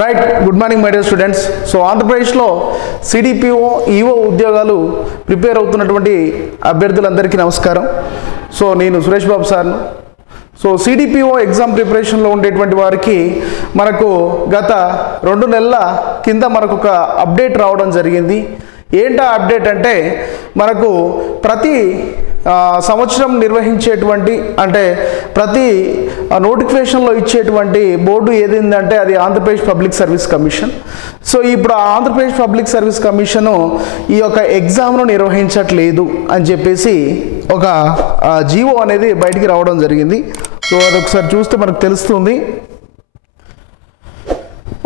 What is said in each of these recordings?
Right good morning my dear students. So ఆంధ్రప్రదేశ్లో CDPO EO ఉద్యోగాలు prepare అవుతున్నటువంటి అభ్యర్థులందరికీ నమస్కారం. సో నేను Suresh Babu సార్ను. So CDPO exam ప్రిపరేషన్లో ఉండేటువంటి వారికి మనకు గత 2 నెలల కింద మనకు ఒక అప్డేట్ రావడం జరిగింది. ఏంటా అప్డేట్ అంటే మనకు ప్రతి సంవత్సరం నిర్వహించేటువంటి అంటే ప్రతి నోటిఫికేషన్లో ఇచ్చేటువంటి బోర్డు ఏదిందంటే అది Andhra Pradesh public service commission. So ఇప్పుడు ఆంధ్రప్రదేశ్ పబ్లిక్ సర్వీస్ కమిషను ఈ యొక్క ఎగ్జామ్ను నిర్వహించట్లేదు అని చెప్పేసి ఒక జీవో అనేది బయటికి రావడం జరిగింది. సో అది ఒకసారి చూస్తే మనకు తెలుస్తుంది.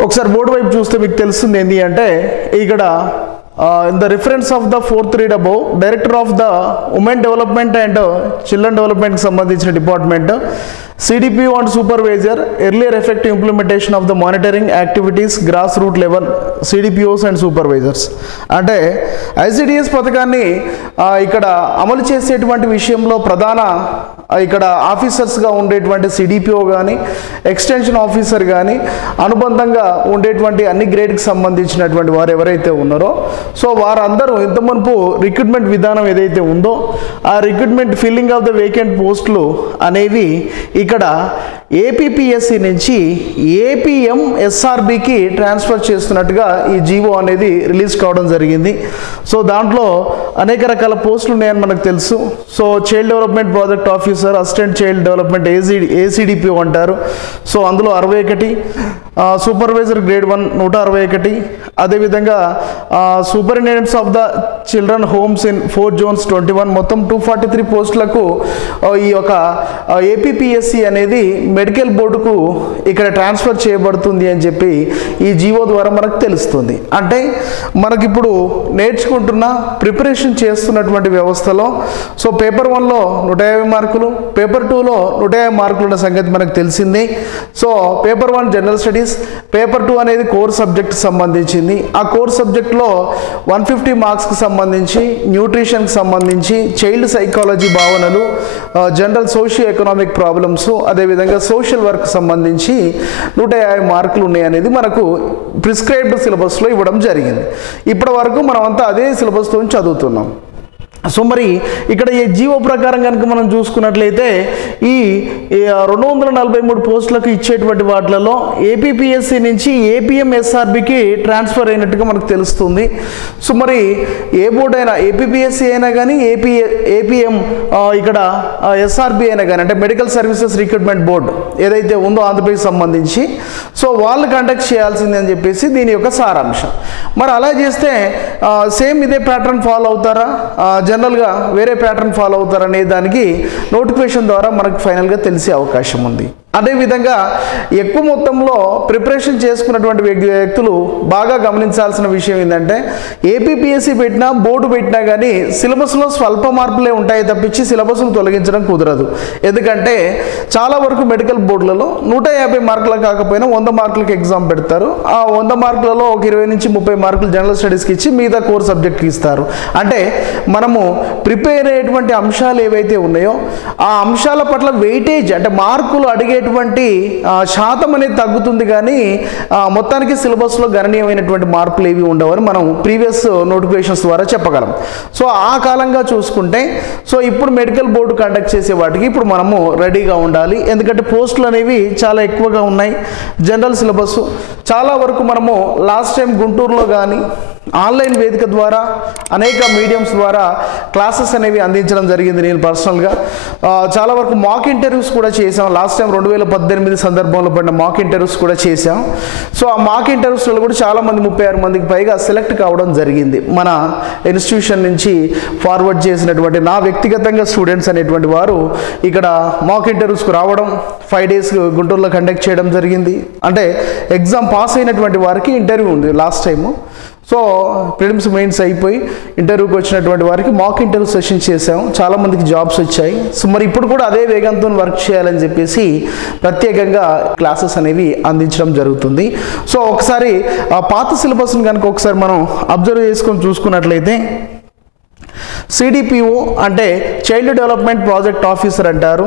ఒకసారి బోర్డు వైపు చూస్తే మీకు తెలుస్తుంది ఏంటి అంటే ఇక్కడ in the reference of the 4th read above, Director of the Women Development and Children Development కి సంబంధించిన department CDPO and Supervisor earlier effective implementation of the monitoring activities grassroots level CDPOs and Supervisors అంటే ICDS పథకాన్ని ఇక్కడ అమలు చేసేటువంటి విషయంలో ప్రధాన ఇక్కడ ఆఫీసర్స్గా ఉండేటువంటి సిడిపిఓ కానీ ఎక్స్టెన్షన్ ఆఫీసర్ కానీ అనుబంధంగా ఉండేటువంటి అన్ని గ్రేడ్కి సంబంధించినటువంటి వారు ఎవరైతే ఉన్నారో సో వారందరూ ఇంత మునుపు రిక్రూట్మెంట్ విధానం ఏదైతే ఉందో ఆ recruitment filling of the vacant పోస్టులు అనేవి ఇక్కడ ఏపీపీఎస్సి నుంచి ఏపీఎంఎస్ఆర్బికి ట్రాన్స్ఫర్ చేస్తున్నట్టుగా ఈ జీవో అనేది రిలీజ్ కావడం జరిగింది. సో దాంట్లో అనేక రకాల పోస్టులు ఉన్నాయని మనకు తెలుసు. So child development project officer, assistant child development ఏసీడిపిఓ అంటారు. సో అందులో 61, సూపర్వైజర్ గ్రేడ్ 1 161, అదేవిధంగా superintendents of the children homes in 4 zones 21, మొత్తం 243 పోస్టులకు ఈ యొక్క ఏపీపీఎస్సి అనేది మెడికల్ బోర్డుకు ఇక్కడ ట్రాన్స్ఫర్ చేయబడుతుంది అని చెప్పి ఈ జీవో ద్వారా మనకు తెలుస్తుంది. అంటే మనకిప్పుడు నేర్చుకుంటున్న ప్రిపరేషన్ చేస్తున్నటువంటి వ్యవస్థలో సో పేపర్ 1లో 150 మార్కులు, పేపర్ 2లో 150 మార్కులు ఉన్న సంగతి మనకు తెలిసింది. So paper 1 general studies, paper 2 అనేది కోర్ సబ్జెక్ట్ సంబంధించింది. ఆ కోర్ సబ్జెక్ట్లో 150 మార్క్స్కి సంబంధించి న్యూట్రిషన్కి సంబంధించి చైల్డ్ సైకాలజీ భావనలు, జనరల్ సోషియో ఎకనామిక్ ప్రాబ్లమ్స్, అదేవిధంగా సోషల్ వర్క్ సంబంధించి 150 మార్కులు ఉన్నాయనేది మనకు ప్రిస్క్రైబ్డ్ సిలబస్లో ఇవ్వడం జరిగింది. ఇప్పటి వరకు మనం అంతా అదే సిలబస్తో చదువుతున్నాం. సో మరి ఇక్కడ ఈ జీవో ప్రకారం కనుక మనం చూసుకున్నట్లయితే ఈ 243 పోస్టులకు ఇచ్చేటువంటి వాటిలలో ఏపీపీఎస్సి నుంచి ఏపీఎంఎస్ఆర్బికి ట్రాన్స్ఫర్ అయినట్టుగా మనకు తెలుస్తుంది. సో మరి ఏ బోర్డు అయినా ఏపీపీఎస్సి అయినా కానీ ఏపీఎం ఇక్కడ ఎస్ఆర్బి అయినా కానీ అంటే మెడికల్ సర్వీసెస్ రిక్రూట్మెంట్ బోర్డు ఏదైతే ఉందో ఆంధ్రప్రదేశ్ సంబంధించి సో వాళ్ళు కండక్ట్ చేయాల్సింది అని చెప్పేసి దీని యొక్క సారాంశం. మరి అలా చేస్తే సేమ్ ఇదే ప్యాటర్న్ ఫాలో అవుతారా, జనరల్గా వేరే ప్యాటర్న్ ఫాలో అవుతారనే దానికి నోటిఫికేషన్ ద్వారా మనకు ఫైనల్గా తెలిసే అవకాశం ఉంది. అదేవిధంగా ఎక్కువ మొత్తంలో ప్రిపరేషన్ చేసుకున్నటువంటి వ్యక్తులు బాగా గమనించాల్సిన విషయం ఏంటంటే ఏపీపీఎస్సి పెట్టినా బోర్డు పెట్టినా కానీ సిలబస్లో స్వల్ప మార్పులే ఉంటాయి తప్పించి సిలబస్ను తొలగించడం కుదరదు. ఎందుకంటే చాలా వరకు మెడికల్ బోర్డులలో 150 మార్కులు కాకపోయినా 100 మార్కులకి ఎగ్జామ్ పెడతారు. ఆ 100 మార్కులలో ఒక 20 నుంచి 30 మార్కులు జనరల్ స్టడీస్కి ఇచ్చి మిగతా కోర్ సబ్జెక్ట్కి ఇస్తారు. అంటే మనము ప్రిపేర్ అయ్యేటువంటి అంశాలు ఏవైతే ఉన్నాయో ఆ అంశాల పట్ల వెయిటేజ్ అంటే మార్కులు అడిగేటువంటి శాతం అనేది తగ్గుతుంది కానీ మొత్తానికి సిలబస్లో గణనీయమైనటువంటి మార్పులు ఏవి ఉండవని మనం ప్రీవియస్ నోటిఫికేషన్స్ ద్వారా చెప్పగలం. సో ఆ కాలంగా చూసుకుంటే సో ఇప్పుడు మెడికల్ బోర్డు కండక్ట్ చేసే వాటికి ఇప్పుడు మనము రెడీగా ఉండాలి. ఎందుకంటే పోస్టులు అనేవి చాలా ఎక్కువగా ఉన్నాయి. జనరల్ సిలబస్ చాలా వరకు మనము లాస్ట్ టైం గుంటూరులో కానీ ఆన్లైన్ వేదిక ద్వారా అనేక మీడియంస్ ద్వారా క్లాసెస్ అనేవి అందించడం జరిగింది. నేను పర్సనల్గా చాలా వరకు మాక్ ఇంటర్వ్యూస్ కూడా చేసాం. లాస్ట్ టైం 2018 సందర్భంలో పడిన మాక్ ఇంటర్వ్యూస్ కూడా చేసాం. సో ఆ మాక్ ఇంటర్వ్యూస్లో కూడా చాలామంది 36 మందికి పైగా సెలెక్ట్ కావడం జరిగింది. మన ఇన్స్టిట్యూషన్ నుంచి ఫార్వర్డ్ చేసినటువంటి నా వ్యక్తిగతంగా స్టూడెంట్స్ అనేటువంటి వారు ఇక్కడ మాక్ ఇంటర్వ్యూస్కు రావడం 5 days గుంటూరులో కండక్ట్ చేయడం జరిగింది. అంటే ఎగ్జామ్ పాస్ అయినటువంటి వారికి ఇంటర్వ్యూ ఉంది last time. So prelims mains అయిపోయి ఇంటర్వ్యూకి వచ్చినటువంటి వారికి మాక్ ఇంటర్వ్యూ సెషన్ చేసాం. చాలామందికి జాబ్స్ వచ్చాయి. సో మరి ఇప్పుడు కూడా అదే వేగంతో వర్క్ చేయాలని చెప్పేసి ప్రత్యేకంగా క్లాసెస్ అనేవి అందించడం జరుగుతుంది. సో ఒకసారి పాత సిలబస్ని కనుక ఒకసారి మనం అబ్జర్వ్ చేసుకొని చూసుకున్నట్లయితే సిడిపిఓ అంటే చైల్డ్ డెవలప్మెంట్ ప్రాజెక్ట్ ఆఫీసర్ అంటారు.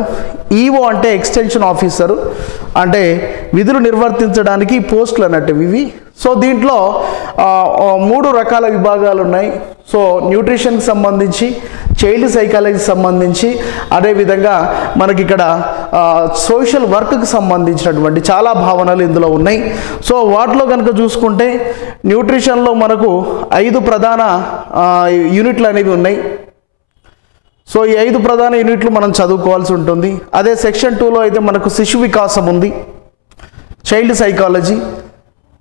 ఈఓ అంటే ఎక్స్టెన్షన్ ఆఫీసరు, అంటే విధులు నిర్వర్తించడానికి పోస్టులు అన్నట్టు ఇవి. సో దీంట్లో 3 రకాల విభాగాలు ఉన్నాయి. సో న్యూట్రిషన్కి సంబంధించి, చైల్డ్ సైకాలజీకి సంబంధించి, అదేవిధంగా మనకి ఇక్కడ సోషల్ వర్క్కి సంబంధించినటువంటి చాలా భావనలు ఇందులో ఉన్నాయి. సో వాటిలో కనుక చూసుకుంటే న్యూట్రిషన్లో మనకు 5 ప్రధాన యూనిట్లు అనేవి ఉన్నాయి. సో ఈ 5 ప్రధాన యూనిట్లు మనం చదువుకోవాల్సి ఉంటుంది. అదే సెక్షన్ 2లో అయితే మనకు శిశు వికాసం ఉంది, చైల్డ్ సైకాలజీ,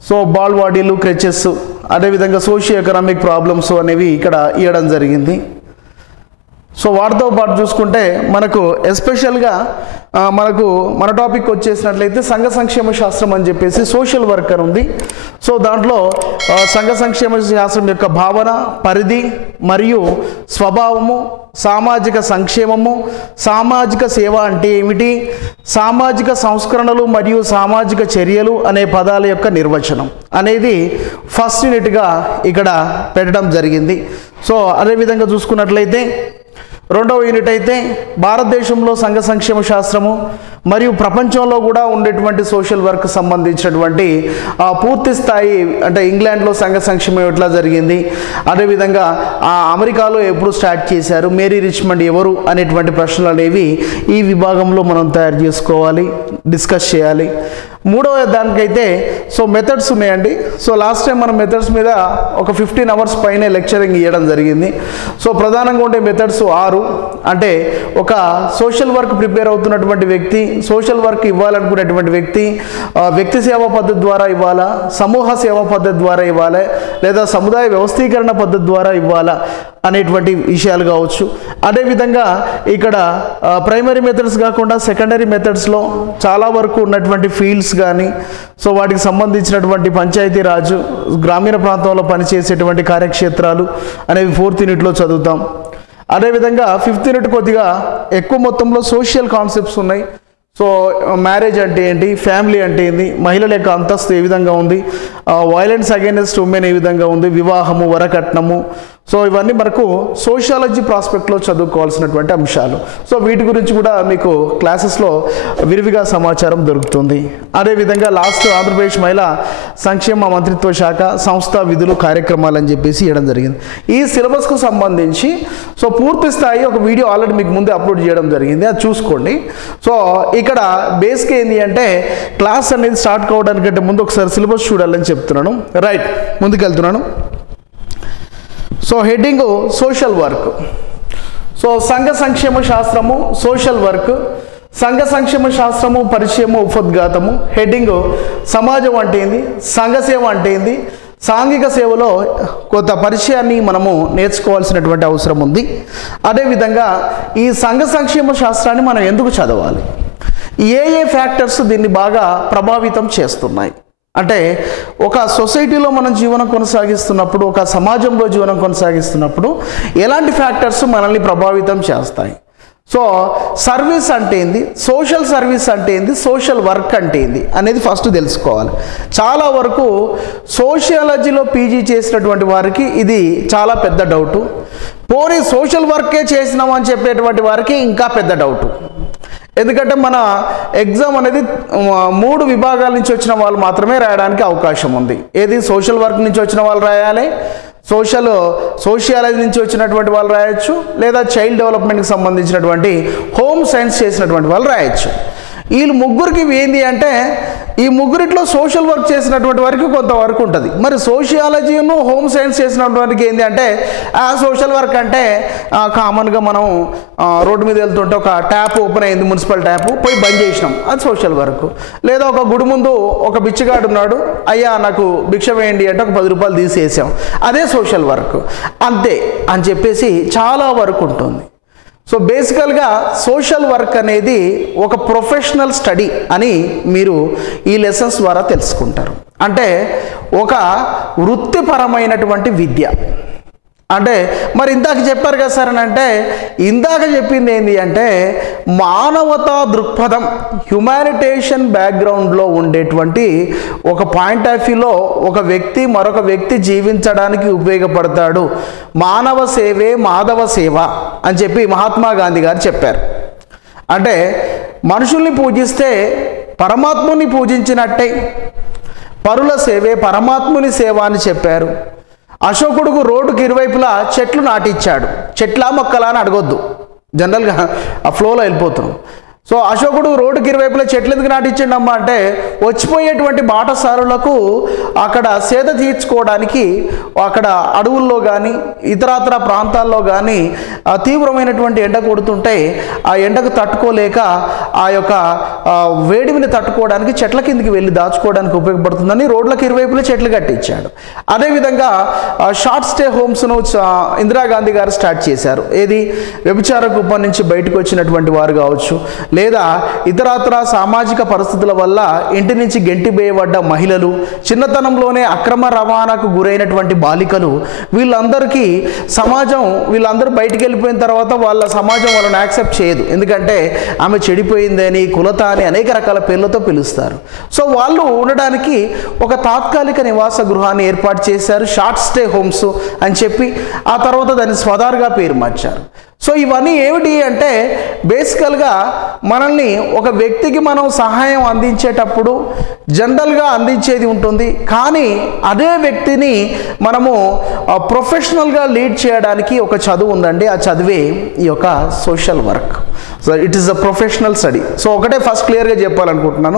సో బాల్వాడీలు, క్రెచెస్, అదేవిధంగా సోషియో ఎకనామిక్ ప్రాబ్లమ్స్ అనేవి ఇక్కడ ఇవ్వడం జరిగింది. సో వాటితో పాటు చూసుకుంటే మనకు ఎస్పెషల్గా మన టాపిక్ వచ్చేసినట్లయితే సంఘ సంక్షేమ శాస్త్రం అని చెప్పేసి సోషల్ వర్కర్ ఉంది. సో దాంట్లో సంఘ సంక్షేమ శాస్త్రం యొక్క భావన, పరిధి మరియు స్వభావము, సామాజిక సంక్షేమము, సామాజిక సేవ అంటే ఏమిటి, సామాజిక సంస్కరణలు మరియు సామాజిక చర్యలు అనే పదాల యొక్క నిర్వచనం అనేది ఫస్ట్ యూనిట్గా ఇక్కడ పెట్టడం జరిగింది. సో అదేవిధంగా చూసుకున్నట్లయితే రెండవ యూనిట్ అయితే భారతదేశంలో సంఘ సంక్షేమ శాస్త్రము మరియు ప్రపంచంలో కూడా ఉండేటువంటి సోషల్ వర్క్ సంబంధించినటువంటి పూర్తి స్థాయి, అంటే ఇంగ్లాండ్లో సంఘ సంక్షేమం ఎట్లా జరిగింది, అదేవిధంగా అమెరికాలో ఎప్పుడు స్టార్ట్ చేశారు, మేరీ రిచ్మండ్ ఎవరు అనేటువంటి ప్రశ్నలు అనేవి ఈ విభాగంలో మనం తయారు చేసుకోవాలి, డిస్కస్ చేయాలి. మూడవ దానికైతే సో మెథడ్స్ ఉన్నాయండి. సో లాస్ట్ టైం మనం మెథడ్స్ మీద ఒక 15 అవర్స్ పైనే లెక్చరింగ్ ఇవ్వడం జరిగింది. సో ప్రధానంగా ఉండే మెథడ్స్ 6. అంటే ఒక సోషల్ వర్క్ ప్రిపేర్ అవుతున్నటువంటి వ్యక్తి, సోషల్ వర్క్ ఇవ్వాలనుకునేటువంటి వ్యక్తి వ్యక్తి సేవా పద్ధతి ద్వారా ఇవ్వాలా, సమూహ సేవా పద్ధతి ద్వారా ఇవ్వాలి, లేదా సముదాయ వ్యవస్థీకరణ పద్ధతి ద్వారా ఇవ్వాలా అనేటువంటి విషయాలు కావచ్చు. అదేవిధంగా ఇక్కడ ప్రైమరీ మెథడ్స్ కాకుండా సెకండరీ మెథడ్స్లో చాలా వరకు ఉన్నటువంటి ఫీల్డ్స్ కానీ, సో వాటికి సంబంధించినటువంటి పంచాయతీ రాజు, గ్రామీణ ప్రాంతంలో పనిచేసేటువంటి కార్యక్షేత్రాలు అనేవి 4th యూనిట్లో చదువుతాం. అదేవిధంగా 5th యూనిట్ కొద్దిగా ఎక్కువ మొత్తంలో సోషల్ కాన్సెప్ట్స్ ఉన్నాయి. సో మ్యారేజ్ అంటే ఏంటి, ఫ్యామిలీ అంటే ఏంటి, మహిళల యొక్క అంతస్తు ఏ విధంగా ఉంది, వైలెన్స్ అగైనెస్ట్ ఉమెన్ ఏ విధంగా ఉంది, వివాహము, వరకట్నము, సో ఇవన్నీ మనకు సోషియాలజీ ప్రాస్పెక్ట్లో చదువుకోవాల్సినటువంటి అంశాలు. సో వీటి గురించి కూడా మీకు క్లాసెస్లో విరివిగా సమాచారం దొరుకుతుంది. అదేవిధంగా లాస్ట్ ఆంధ్రప్రదేశ్ మహిళా సంక్షేమ మంత్రిత్వ శాఖ సంస్థ విధులు కార్యక్రమాలు అని చెప్పేసి ఇవ్వడం జరిగింది. ఈ సిలబస్కు సంబంధించి సో పూర్తి స్థాయి ఒక వీడియో ఆల్రెడీ మీకు ముందే అప్లోడ్ చేయడం జరిగింది, అది చూసుకోండి. సో ఇక్కడ బేస్కి ఏంటి అంటే క్లాస్ అనేది స్టార్ట్ కావడానికంటే ముందు ఒకసారి సిలబస్ చూడాలని చెప్తున్నాను. రైట్, ముందుకెళ్తున్నాను. So heading social work. So సంఘ సంక్షేమ శాస్త్రము, సోషల్ వర్క్, సంఘ సంక్షేమ శాస్త్రము, పరిచయము, ఉపోద్ఘాతము. హెడ్డింగ్ సమాజం అంటే ఏంది, సంఘ సేవ అంటే ఏంది, సాంఘిక సేవలో కొంత పరిచయాన్ని మనము నేర్చుకోవాల్సినటువంటి అవసరం ఉంది. అదేవిధంగా ఈ సంఘ సంక్షేమ శాస్త్రాన్ని మనం ఎందుకు చదవాలి, ఏ ఫ్యాక్టర్స్ దీన్ని బాగా ప్రభావితం చేస్తున్నాయి, అంటే ఒక సొసైటీలో మనం జీవనం కొనసాగిస్తున్నప్పుడు, ఒక సమాజంలో జీవనం కొనసాగిస్తున్నప్పుడు ఎలాంటి ఫ్యాక్టర్స్ మనల్ని ప్రభావితం చేస్తాయి. సో సర్వీస్ అంటే ఏంది, సోషల్ సర్వీస్ అంటే ఏంది, సోషల్ వర్క్ అంటే ఏంది అనేది ఫస్ట్ తెలుసుకోవాలి. చాలా వరకు సోషియాలజీలో పీజీ చేసినటువంటి వారికి ఇది చాలా పెద్ద డౌటు. పోనీ సోషల్ వర్కే చేసినామని చెప్పేటువంటి వారికి ఇంకా పెద్ద డౌటు. ఎందుకంటే మన ఎగ్జామ్ అనేది 3 విభాగాల నుంచి వచ్చిన వాళ్ళు మాత్రమే రాయడానికి అవకాశం ఉంది. ఏది, సోషల్ వర్క్ నుంచి వచ్చిన వాళ్ళు రాయాలి, సోషియాలజీ నుంచి వచ్చినటువంటి వాళ్ళు రాయొచ్చు, లేదా చైల్డ్ డెవలప్మెంట్కి సంబంధించినటువంటి హోమ్ సైన్స్ చేసినటువంటి వాళ్ళు రాయొచ్చు. వీళ్ళు ముగ్గురికి ఏంది అంటే ఈ ముగ్గురిట్లో సోషల్ వర్క్ చేసినటువంటి వారికి కొంతవరకు ఉంటుంది. మరి సోషియాలజీను హోమ్ సైన్స్ చేసినటువంటి వారికి ఏంటి అంటే సోషల్ వర్క్ అంటే కామన్గా మనం రోడ్డు మీద వెళ్తుంటే ఒక ట్యాప్ ఓపెన్ అయింది, మున్సిపల్ ట్యాప్, పోయి బంద్ చేసినాం, అది సోషల్ వర్క్. లేదా ఒక గుడి ముందు ఒక బిచ్చగాడు ఉన్నాడు, అయ్యా నాకు భిక్ష వేయండి అంటే ఒక 10 రూపాయలు తీసేసాం, అదే సోషల్ వర్క్, అంతే అని చెప్పేసి చాలా వరకు ఉంటుంది. సో బేసికల్గా సోషల్ వర్క్ అనేది ఒక ప్రొఫెషనల్ స్టడీ అని మీరు ఈ లెసన్స్ ద్వారా తెలుసుకుంటారు. అంటే ఒక వృత్తిపరమైనటువంటి విద్య. అంటే మరి ఇందాక చెప్పారు కదా సార్ అని అంటే, ఇందాక చెప్పింది ఏంటి అంటే మానవతా దృక్పథం, హ్యుమానిటేషన్ బ్యాక్గ్రౌండ్లో ఉండేటువంటి ఒక పాయింట్ ఆఫ్ వ్యూలో ఒక వ్యక్తి మరొక వ్యక్తి జీవించడానికి ఉపయోగపడతాడు. మానవ సేవే మాధవ సేవ అని చెప్పి మహాత్మా గాంధీ గారు చెప్పారు. అంటే మనుషుల్ని పూజిస్తే పరమాత్ముని పూజించినట్టే, పరుల సేవే పరమాత్ముని సేవ అని చెప్పారు. అశోకుడుకు రోడ్డుకి ఇరువైపులా చెట్లు నాటిచ్చాడు. చెట్లా మొక్కలా అని అడగొద్దు, జనరల్గా ఆ ఫ్లోలో వెళ్ళిపోతున్నాం. సో అశోకుడు రోడ్డుకి ఇరువైపులా చెట్లు ఎందుకు నాటించండమ్మా అంటే, వచ్చిపోయేటువంటి బాటసారులకు అక్కడ సేద తీర్చుకోవడానికి అక్కడ అడవుల్లో కానీ ఇతరత్ర ప్రాంతాల్లో కానీ తీవ్రమైనటువంటి ఎండ కొడుతుంటే ఆ ఎండకు తట్టుకోలేక ఆ యొక్క వేడిమిని తట్టుకోవడానికి చెట్ల కిందికి వెళ్ళి దాచుకోవడానికి ఉపయోగపడుతుందని రోడ్లకు ఇరువైపులా చెట్లు కట్టించాడు. అదేవిధంగా షార్ట్ స్టే హోమ్స్ను ఇందిరాగాంధీ గారు స్టార్ట్ చేశారు. ఏది, వ్యభిచార కుప్పం నుంచి బయటకు వచ్చినటువంటి వారు కావచ్చు, లేదా ఇతరత్ర సామాజిక పరిస్థితుల వల్ల ఇంటి నుంచి గెంటివేయబడ్డ మహిళలు, చిన్నతనంలోనే అక్రమ రవాణాకు గురైనటువంటి బాలికలు, వీళ్ళందరికీ సమాజం, వీళ్ళందరూ బయటికి వెళ్ళిపోయిన తర్వాత వాళ్ళ సమాజం వాళ్ళని యాక్సెప్ట్ చేయదు. ఎందుకంటే ఆమె చెడిపోయిందని, కులత అని అనేక రకాల పేర్లతో పిలుస్తారు. సో వాళ్ళు ఉండడానికి ఒక తాత్కాలిక నివాస గృహాన్ని ఏర్పాటు చేశారు, షార్ట్ స్టే హోమ్స్ అని చెప్పి. ఆ తర్వాత దాన్ని స్వదార్గా పేరు మార్చారు. సో ఇవన్నీ ఏమిటి అంటే, బేసికల్గా మనల్ని ఒక వ్యక్తికి మనం సహాయం అందించేటప్పుడు జనరల్గా అందించేది ఉంటుంది, కానీ అదే వ్యక్తిని మనము ప్రొఫెషనల్గా లీడ్ చేయడానికి ఒక చదువు ఉందండి. ఆ చదివే ఈ యొక్క social work. So it is a professional study. So ఒకటే ఫస్ట్ క్లియర్గా చెప్పాలనుకుంటున్నాను.